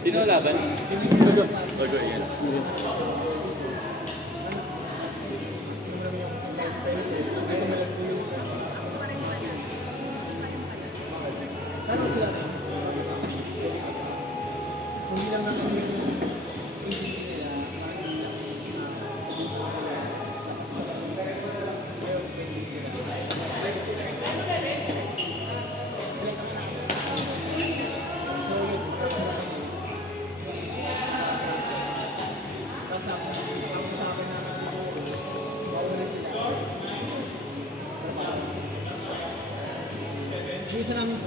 Sino ang laban? Bago. Bago, yan. Ano sila? Hindi lang natin yung isa namin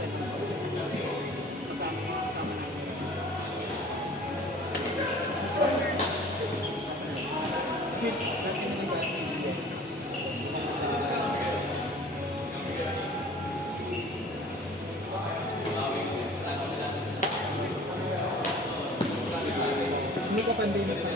hindi ko pandemic na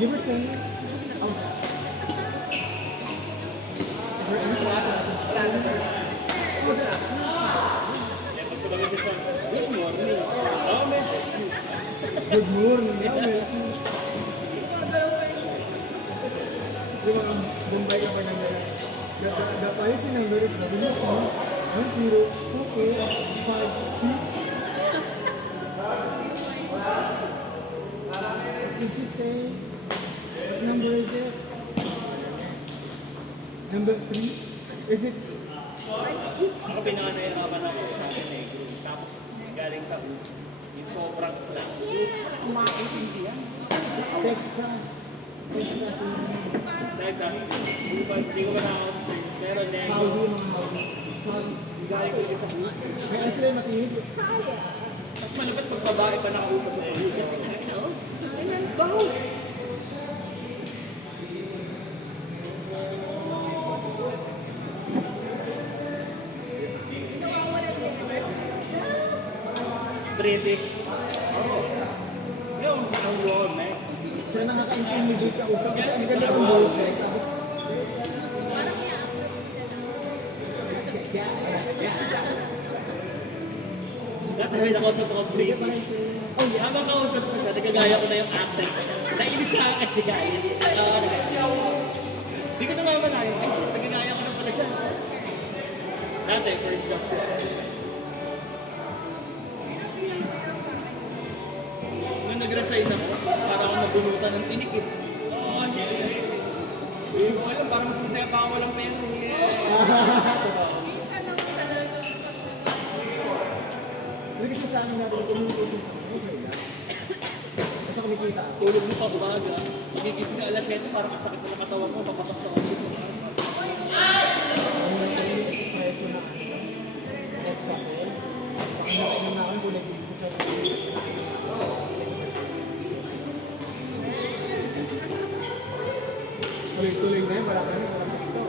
Give her some. Good morning. Di ba ang Bombay ka pa nang dapat yung number is 10, 2, 4, 5, 6. Did you say what number is it? Number 3? Is it? Ako pinanayakapan ako sa Montenegro. Tapos galing sa yung sobrang slack. Kumakaintindihan. Texas. Texas. Texas. Hindi ko ba na-confirm. Pero Negro. Saudi mga Saudi. Saudi. Galing ko sa booth. Kaya sila matinis. Mas malipat pag babae pa nakausap mo sa booth. Baho! British. Yung ang world, man. Kaya nakaka-intimidate ka usap. Kasi ang ganda ng boses. Tapos, Dati may nakausap ako British. Habang kausap ko siya, nagagaya ko na yung accent. Nainis sa akin si Gaya. Hindi ko namamalayan. Ay shit, nagagaya ko na pala siya. Dati, first job ko. Nung nag-resign ako, para ako mabunutan ng tinik eh. Oo, hindi. Hindi ko alam, parang mas masaya pa ako walang pera. hindi kasi sa amin natin communication sa okay lang. Basta kumikita ako. Tulog mo pa umaga. Magigising ka alas 7, parang kasakit na katawan mo, papatak sa office. Ang espresso na Nescafe. Pakanakin na naman kung nag-iisa sa tuloy-tuloy na yun, wala ka rin, wala ka dito.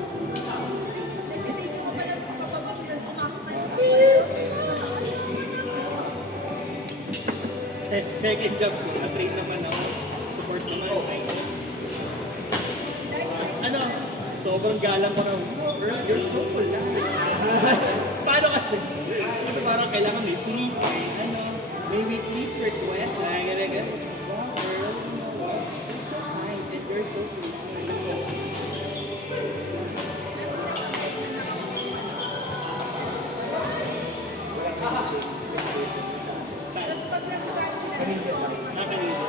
Second job ko, na-train naman ako. Support naman. Ano, sobrang galang ko na, girl, you're so cool na. Paano kasi? Parang kailangan may please, may we please request, ganyan. Wow, girl, you're so kind and you're so pretty. Nakanina.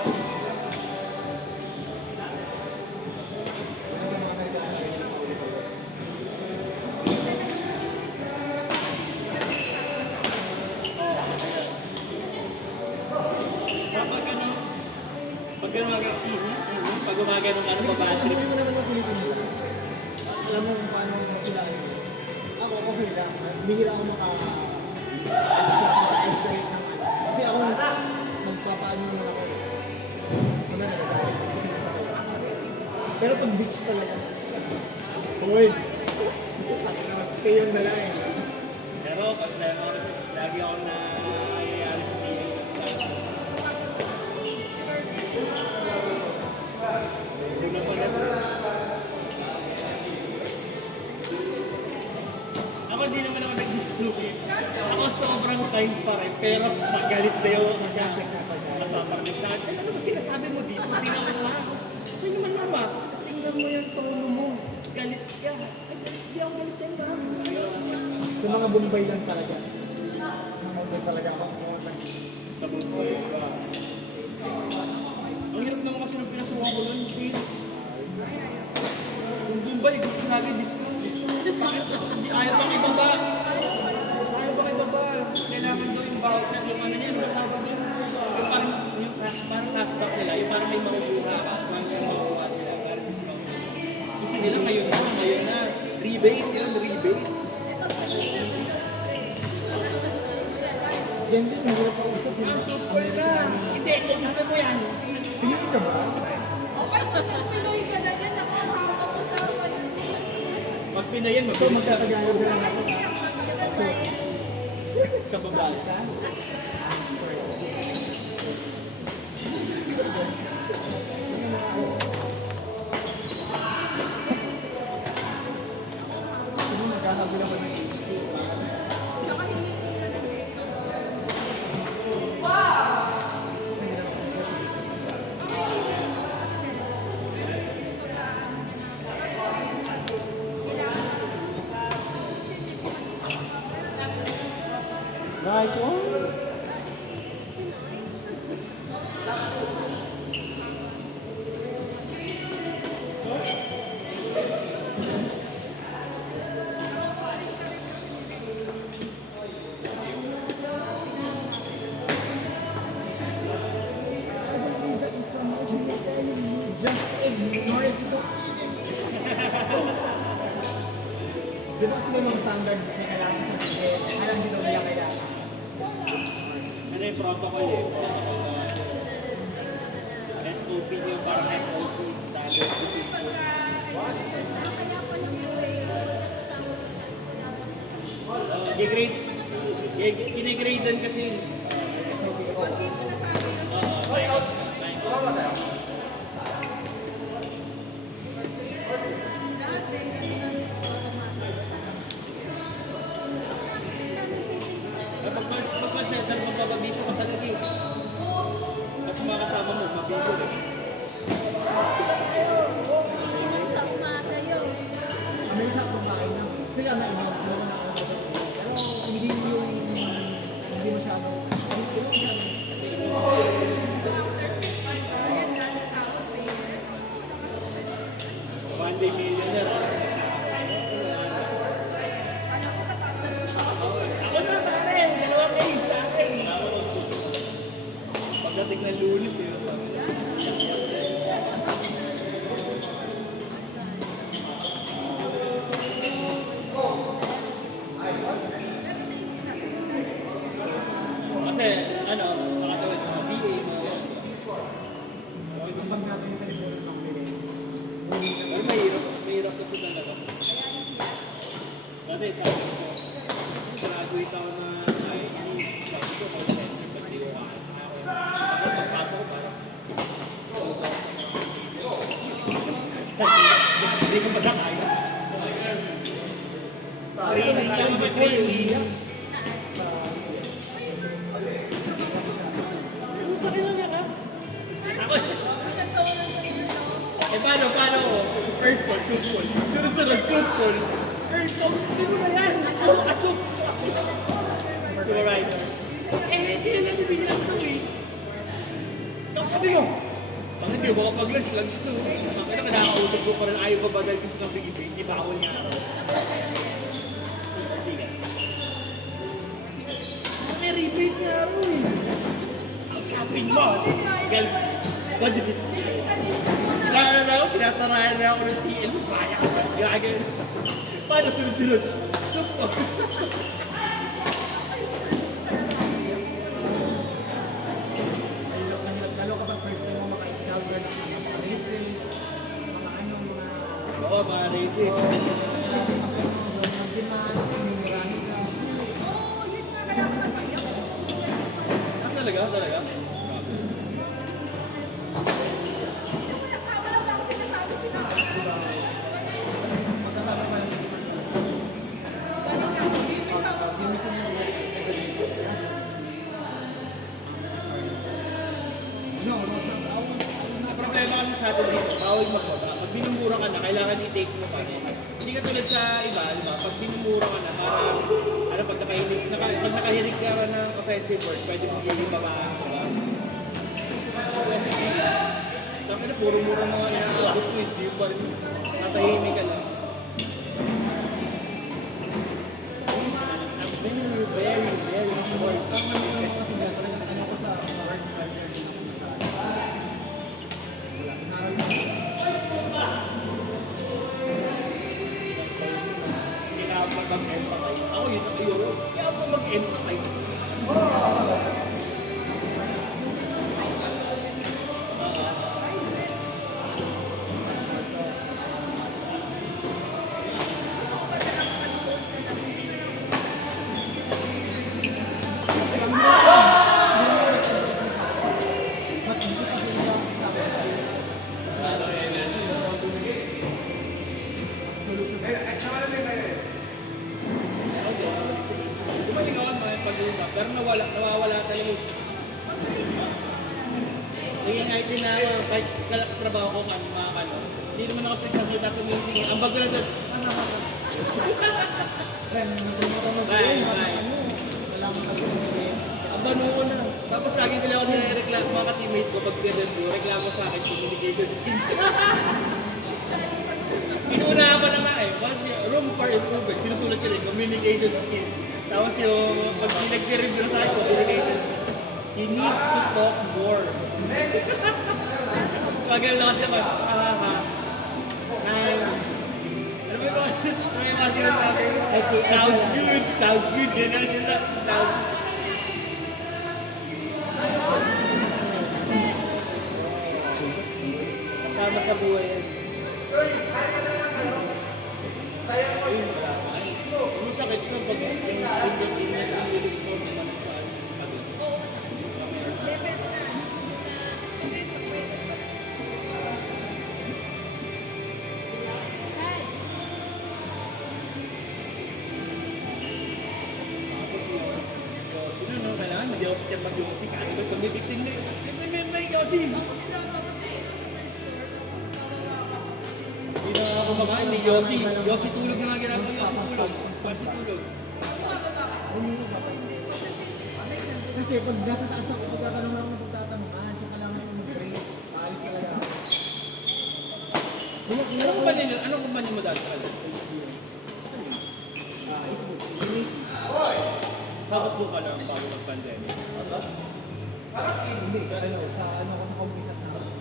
Pag gumagano ng ano, bad trip. Hindi mo naman yung kulitin nila. Alam mo kung paano sila yun. Ako, okay lang. Bihira ako maka-escalate ng ano. Kasi ako, nagpapaano naman ako. Wala na nagagalit. Kasi nasa ako. Pero pag beach talaga. Uy! Kayo na lang eh. Pero pag lagi ako na ayayari sa tingin. Una pa na. Ako hindi naman ako nag-distribute. Ako sobrang kind pa rin. Pero magalit na yun. Napapagod sa akin. Ano ba sinasabi mo dito? Tingnan mo nga. Hindi naman mama. Tingnan mo yung tono mo. Galit ka. Ay, hindi ako galit din ba? Sa mga Bombay lang talaga. Mga Bombay talaga ako pumunta. Sa Bombay. Ang hirap naman kasi nung pinasuwa ko nun, sales. Yung Bombay, gusto natin discount. Bakit? Ayaw bang ibaba? Ayaw bang ibaba? Kailangan daw yung bawat na yung ano niya, yung tawag niya. Yung parang cashback nila, yung parang may makukuha ka. Parang may makukuha sila, parang discount. Gusto nila ngayon na. Rebate yun, rebate. Yan din, mahirap ako usap. Ang super ka. Hindi, sabi mo yan. Tingin ka ba? Pag pinayan, So, magkakagalang ka lang ako. kababal. Kasi magkakagulang ko ng HQ. Nice one. Just ignore it. Di ba kasi may mga standard na kailangan sabihin? Alam dito nila kailangan. Ano yung protocol eh? SOP yung parang SOP sa other people. Gigrade. Kinigradean kasi. Pagka-shelter, magbababisyo ka talaga eh. At mga kasama mo, mabisyo eh. May saktong kain na. Sila may mga na ako. Pero hindi yung hindi masyado. Hindi masyado. One day millionaire. Ako na pare, dalawang kayo sa akin. Pagdating ng Lunes eh. Kasi ano, makatawag mga BA, mga Pag natin sa libro ng pili. pero mahirap kasi talaga. Dati sabi ko, graduate ako na IT, sabi ko, call center, kasi yung ako pagpasok ko parang, hindi ko ba kaya? Training lang ba training? Supol. Sunod-sunod, supol. Earl Cox, hindi mo na yan. Puro asok. Super rider. Hindi yan ang bibilang ito eh. Tapos sabi mo, bakit hindi mo makapag-lunch to? Bakit na kinakausap ko pa rin ayaw pa ba dahil gusto ng bigibig? Di ba ako niya ako? May rebate nga ako eh. Ang sapin mo. Gal, lalo na ako, tinatarayan na ako ng TL. Kaya ka ba? Gagawin. Paano sunod-sunod? Supo. Lalo kapag first time mo maka-example ng mga races, mga ano, mga Oo, mga races. mga demands, minirahin ka. Talaga. Magkasama pa yung Ang problema kami sa atin dito, bawal magmura. Pag binumura ka na, kailangan i-take mo pa rin. Hindi ka tulad sa iba, di ba? Pag binumura ka na, parang, pag nakahirig ka ng offensive word, pwede mo yung babaan, di ba? Tapos na, puro mura mga inaabot ko, hindi pa rin tatahimik ka lang. Very short. Hindi na ako mag-empathize. Ako yun ang ayoko. Kaya ako mag-empathize. Gumaling ako mga pag-uusap, pero nawawala talaga. Yung item na ako, kahit trabaho ko kami mga ano, hindi naman ako salita sa meeting. Ang bago lang doon, ang banuo na. Tapos lagi nila ako nireklamo mga ka-teammate ko pag pinag-review, reklamo sa akin communication skills. Inuna ako na nga eh, room for improvement, sinusulat ko rin, communication skills. Tapos yung pag pinag-review sa akin, communication skills. He needs to talk more. Pagano na kasi ako, ano ba yung kasi? Ano yung kasi sabi? Sounds good, gano'n sila. Kasama sa buhay yan. Ang sakit ko pag yung sino no, kailangan mag-Yossi ka mag-Yossi ka. Ano ba pag may-victim na yun? May Yossi! Hindi na ako kumakain, may Yossi. Yossi tulog na nga ginagawa, Yossi tulog. Yossi tulog. Kasi pag nasa taas ako, pagtatanong ako ng pagtatanong, sa kailangan ko mag-break, maalis talaga ako. Anong kumpanya mo dati? Tapos doon ka lang bago mag-pandemic. Hindi, sa computer na.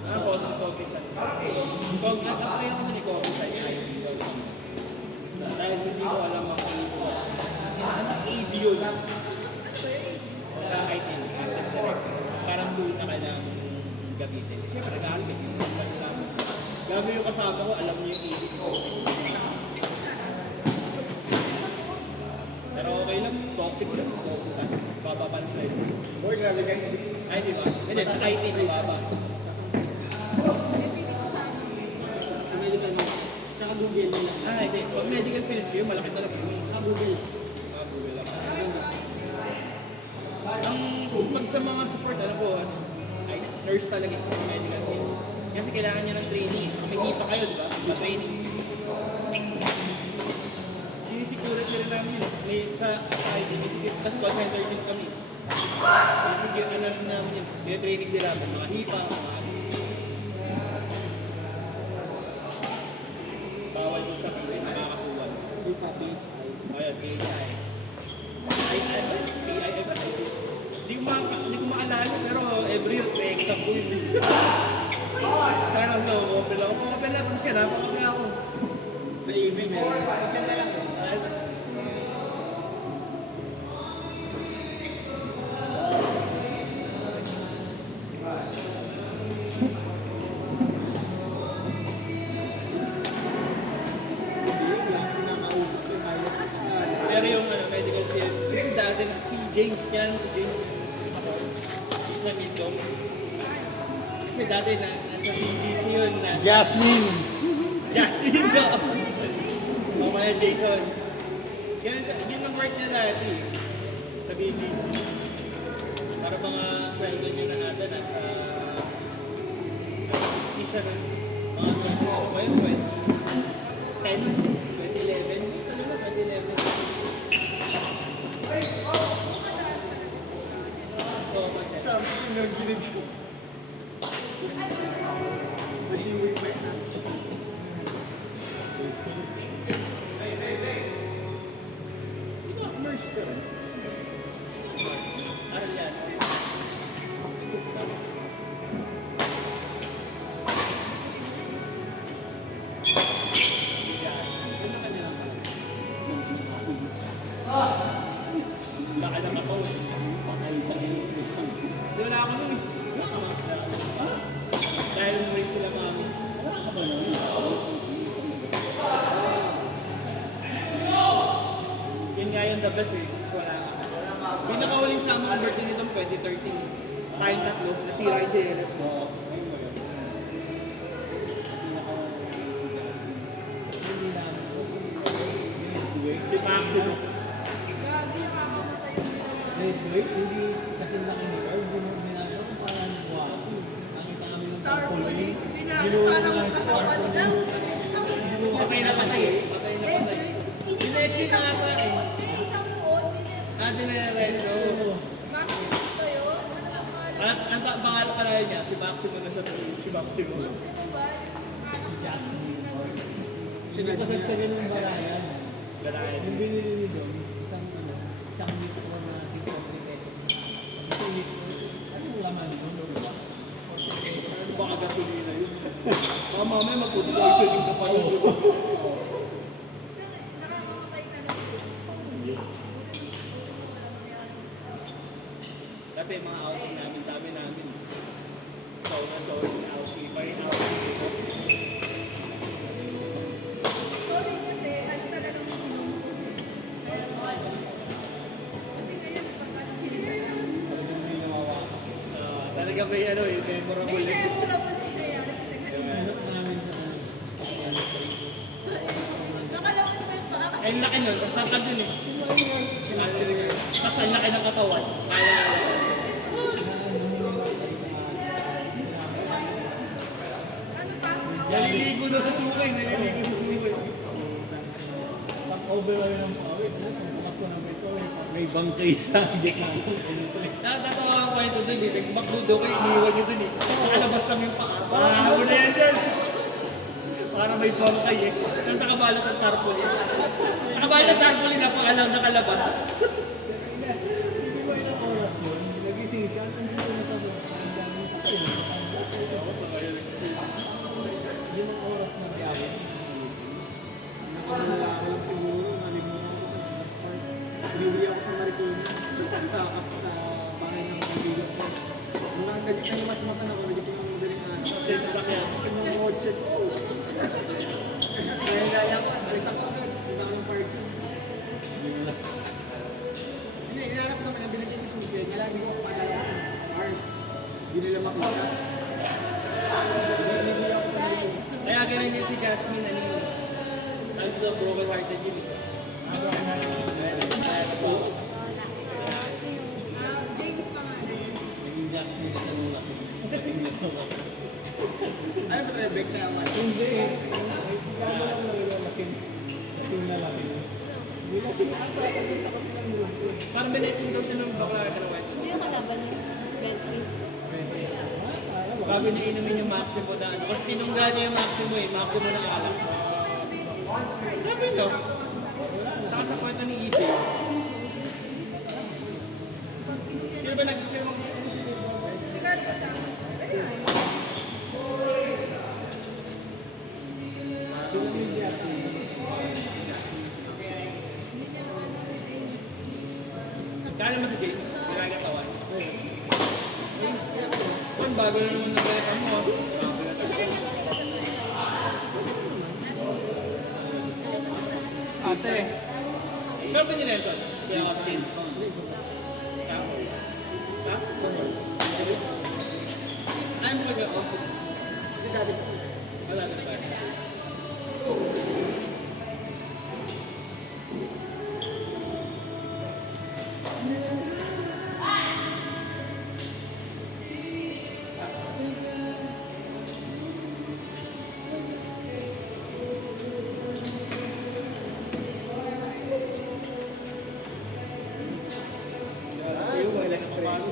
Ano ko sa Cognizant? Cognizant, ako yung ano ni Cognizant. Dahil hindi ko alam ang AD yun. Sa IT, parang doon na kailangan gamitin. Siyempre, nag-aaral yun. Gabi yung kasama ko, alam niyo yung AD ko. Pero okay lang, toxic lang. Baba pa ang slide. Boy, grabe guys. Ay, di ba? Hindi, sa IT, di baba. Medical mo. Tsaka Google nila. Hindi. Pag medical field kayo, malaki talaga. Sa Google. Google lang. Pag sa mga support, ano po, ay nurse talaga yung medical field. Kasi kailangan niya ng training. So, kumikita kayo, di ba? Sa training. rin namin yun. Sa ID, may sigit, tapos call center din kami. May sigit, ano rin namin yun. Training din namin, mga hipa, mga bawal yung sa mga nakakasuwan. Hindi pa, PHI. Kaya PHI. PII ba? Hindi ko maalala, pero every year, may exam ko yun. Kaya so, open lang ako. Open lang kasi napakapag ako. Sa email, meron. Pasend na lang. Pero yung medical field, yung dati si James yan, si James, si Samidong. Kasi dati nasa BBC yun, Jasmine. Jackson na. Mamaya Jason. Yun ang work niya dati sa BBC. Para mga sweldo niya na ata na 60 siya rin. Mga 2011. Ano ba? 2011. Sabi ko, narinig ko. Najiwin pa yun. Di ba merge ka rin? Aryan. Baka naman ako. Patay sa inyo. Di wala ako nun eh. Dahil umuwi sila mami. Yun nga yung the best eh. Is wala ka. Pinakahuling sa mga birthday nitong 2013. Tayong tatlo. Nasira yung JLS mo. Si Maximo. Hindi kasi laki ni Carl, hindi namin kung paano nagawa ito. Nakita kami ng tarpaulin. Parang katawan lang. Patay na patay eh. Patay na patay. Dinechi na nga pa eh. Dinere-retro. At ang pangalan pala niya, si Maximo na siya. Si Maximo. Sinagpasagsagan ng barayan. Galayan. Yung binili ni Dom, isang litro na tingkong pesos. Kasi anong laman doon? Ano ba kagasolina yun? Baka mamaya mag-poison ka pa rin. Dati mga outing namin, dami namin. Sauna, outing, pa rin outing. Talaga may ano eh, memorable eh. Ay, ang laki nun, ang tatag dun eh. Tapos ang laki ng katawan. Naliligo doon sa sukay, naliligo sa sukay. Pag-overall ng pawit, bukas ko na may bangkay sa gitna. Natatawa ang kwento dun eh. Nagmakludo kayo, iniwan nyo dun eh. Nakalabas lang yung paa. Pahahabol na yan dyan. Para may bangkay eh. Tapos nakabalot ang tarpaulin. Nakabalot ang tarpaulin, napakalang nakalabas. Hindi mo ilang oras yun, nagising siya, nandito na sa yun ang oras na biyahe. Nakalala ako siguro, nalimutan ko sa North Park. Bibili ako sa Marikina, sa bahay ng kaibigan ko. Nung nagmas-masan ako, nagising ako madaling araw. Sa sasakyan. Kasi mga watchet ko. Kaya gaya ko, alis ako agad. Punta ako ng party. Hindi, inanap ko naman yung binigay ko susi. Nga lang, hindi ko mapalala sa park. Hindi nila makita. Hindi ako sa Marikina. Kaya ganun yun si Jasmine, ano yun. Ang the broken hearted yun eh. Ano ito, Rebek, siya ang hindi. Ikaw mo lang nalalaking. Laking na laking. Hindi kasi Parang binetching daw siya ng bakla na white. Hindi yung kalaban niya. Beltry. Bago niya inumin yung maximo na ano. Kasi tinungga niya yung maximo eh. Maximo na alak. Sabi nyo. Saka sa kwento ni Ite. Sino ba nag-share mo? Kala mo si James? Nagagatawan. Kung bago na naman nagagawa mo. Ate, Sabi ni Nelson. Kaya Austin. Ha? Ha? Ayaw mo mag-Austin. Hindi dati pa. Wala na tayo. Ay, wala stress.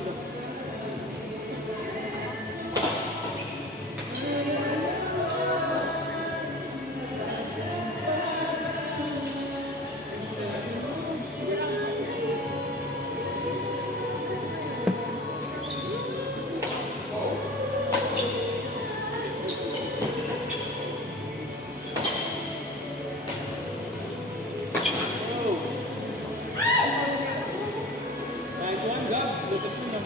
Kahit one gab, lutot mo na.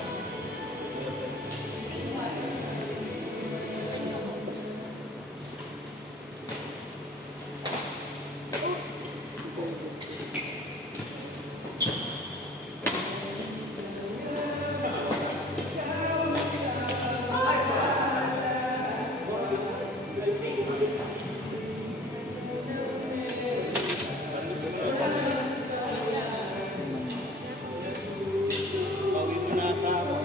Pauwi mo na sa ako.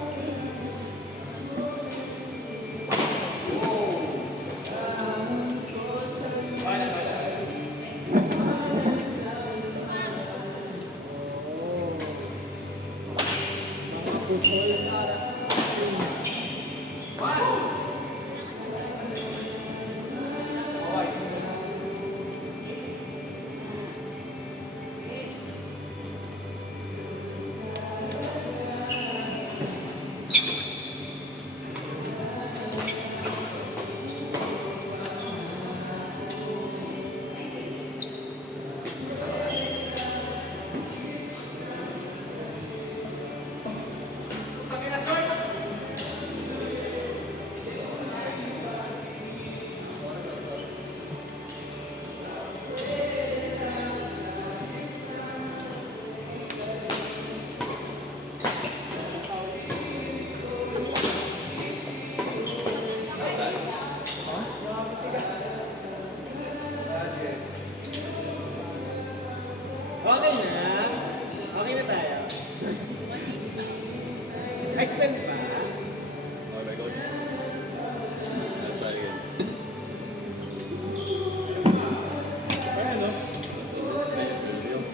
Okay na.